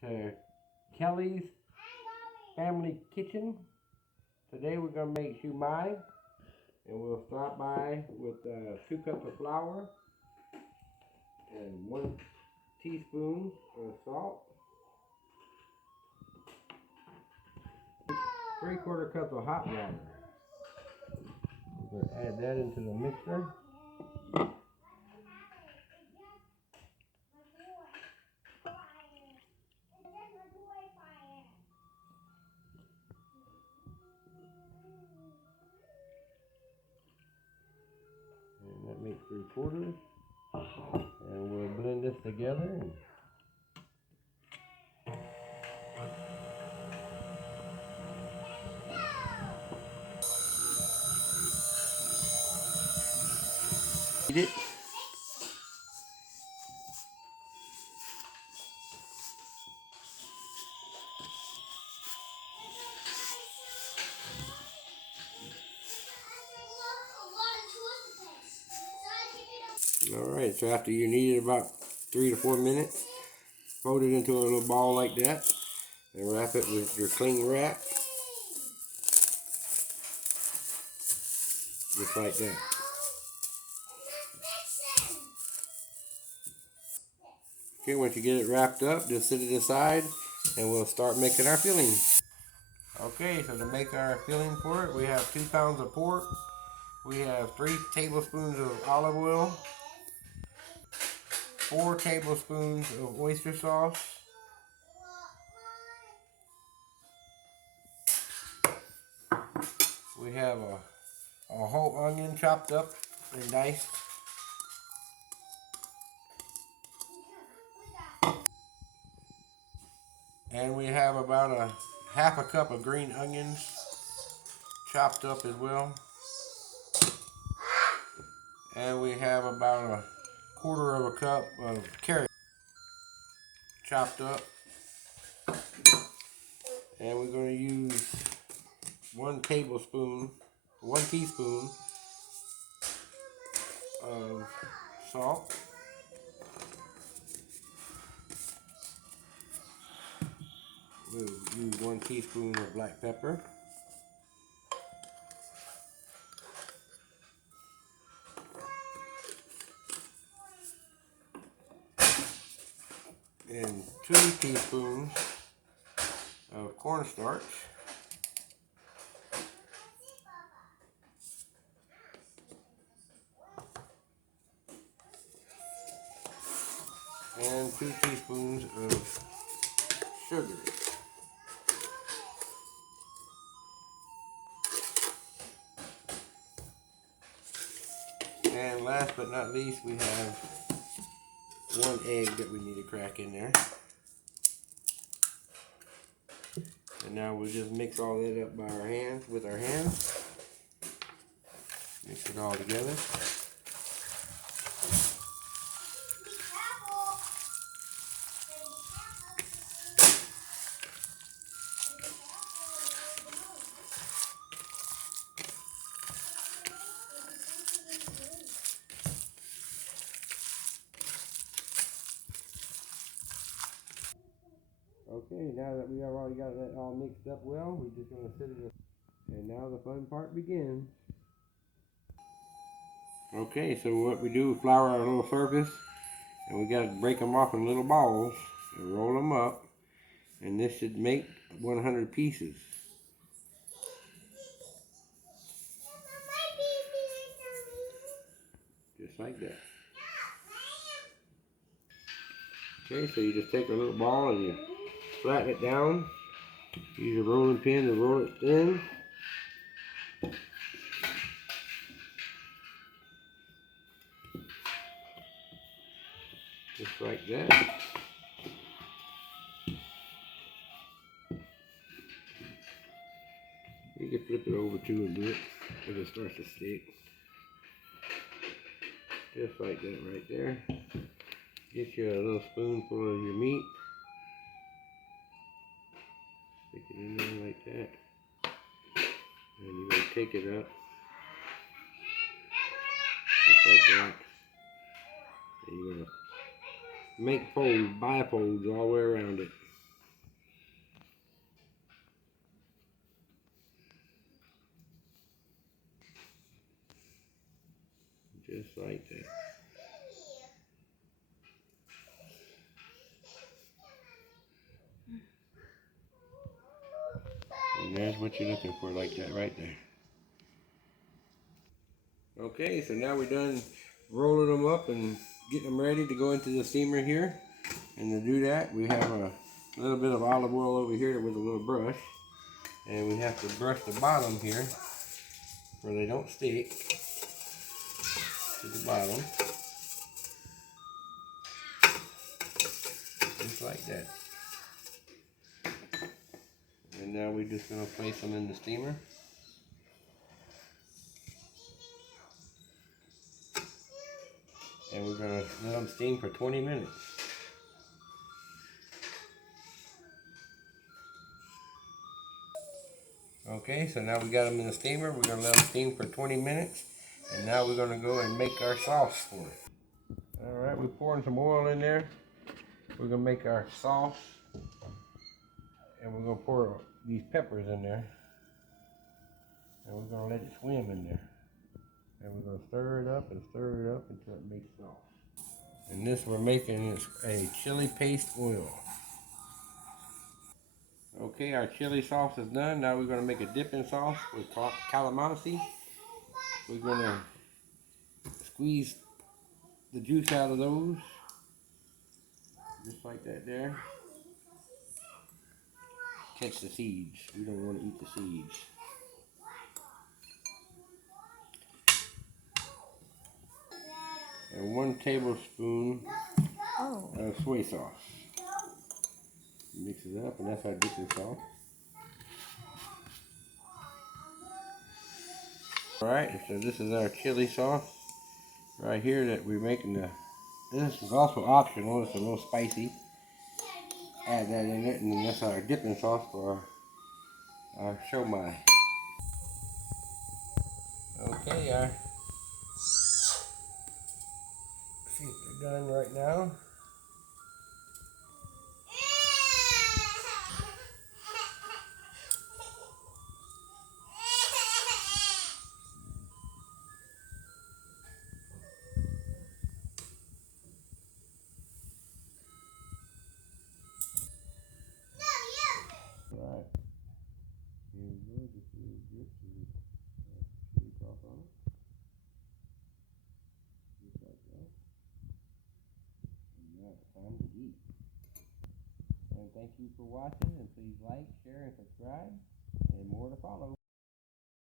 to Kelly's Family Kitchen. Today we're going to make shumai, and we'll start by with 2 cups of flour and 1 teaspoon of salt, 3/4 cup of hot water. We're going to add that into the mixer. And that makes 3/4. And we'll blend this together. Eat it. Alright, so after you knead it about 3 to 4 minutes, fold it into a little ball like that and wrap it with your cling wrap. Just like that. Okay, once you get it wrapped up, just set it aside and we'll start making our filling. Okay, so to make our filling for it, we have 2 pounds of pork. We have 3 tablespoons of olive oil, 4 tablespoons of oyster sauce, we have a whole onion chopped up and diced, and we have about a half a cup of green onions chopped up as well, and we have about 1/4 cup of carrots chopped up, and we're going to use 1 teaspoon of salt, we'll use 1 teaspoon of black pepper, and 2 teaspoons of cornstarch, and 2 teaspoons of sugar. And last but not least, we have 1 egg that we need to crack in there. And now we'll just mix all that up with our hands. Mix it all together. Okay, now that we have already got that all mixed up well, we're just going to set it up. And now the fun part begins. Okay, so what we do, we flour our little surface, and we got to break them off in little balls and roll them up. And this should make 100 pieces. Just like that. Okay, so you just take a little ball and you flatten it down. Use a rolling pin to roll it thin. Just like that. You can flip it over too and do it if it starts to stick. Just like that right there. Get you a little spoonful of your meat. Stick it in there like that. And you're going to take it up. Just like that. And you're going to make folds, bifolds all the way around it. like that. And there's what you're looking for, like that right there. Okay, so now we're done rolling them up and getting them ready to go into the steamer here. And to do that, we have a little bit of olive oil over here with a little brush. And we have to brush the bottom here where they don't stick to the bottom. Just like that. And now we're just going to place them in the steamer. And we're going to let them steam for 20 minutes. Okay, so now we got them in the steamer. We're going to let them steam for 20 minutes. And now we're going to go and make our sauce for it. Alright, we're pouring some oil in there. We're going to make our sauce. And we're going to pour these peppers in there. And we're going to let it swim in there. And we're going to stir it up and stir it up until it makes sauce. And this we're making is a chili paste oil. Okay, our chili sauce is done. Now we're going to make a dipping sauce with calamansi. We're going to squeeze the juice out of those. Just like that there. Catch the seeds. We don't want to eat the seeds. And 1 tablespoon of soy sauce. Mix it up, and that's our dipping sauce. Alright, so this is our chili sauce right here that we're making. This is also optional, it's a little spicy. Add that in it, and then that's our dipping sauce for our shumai. Okay, our feet are done right now. Alright, here we go, just a little drip of chili sauce on it. Just like that. And now it's time to eat. And thank you for watching, and please like, share.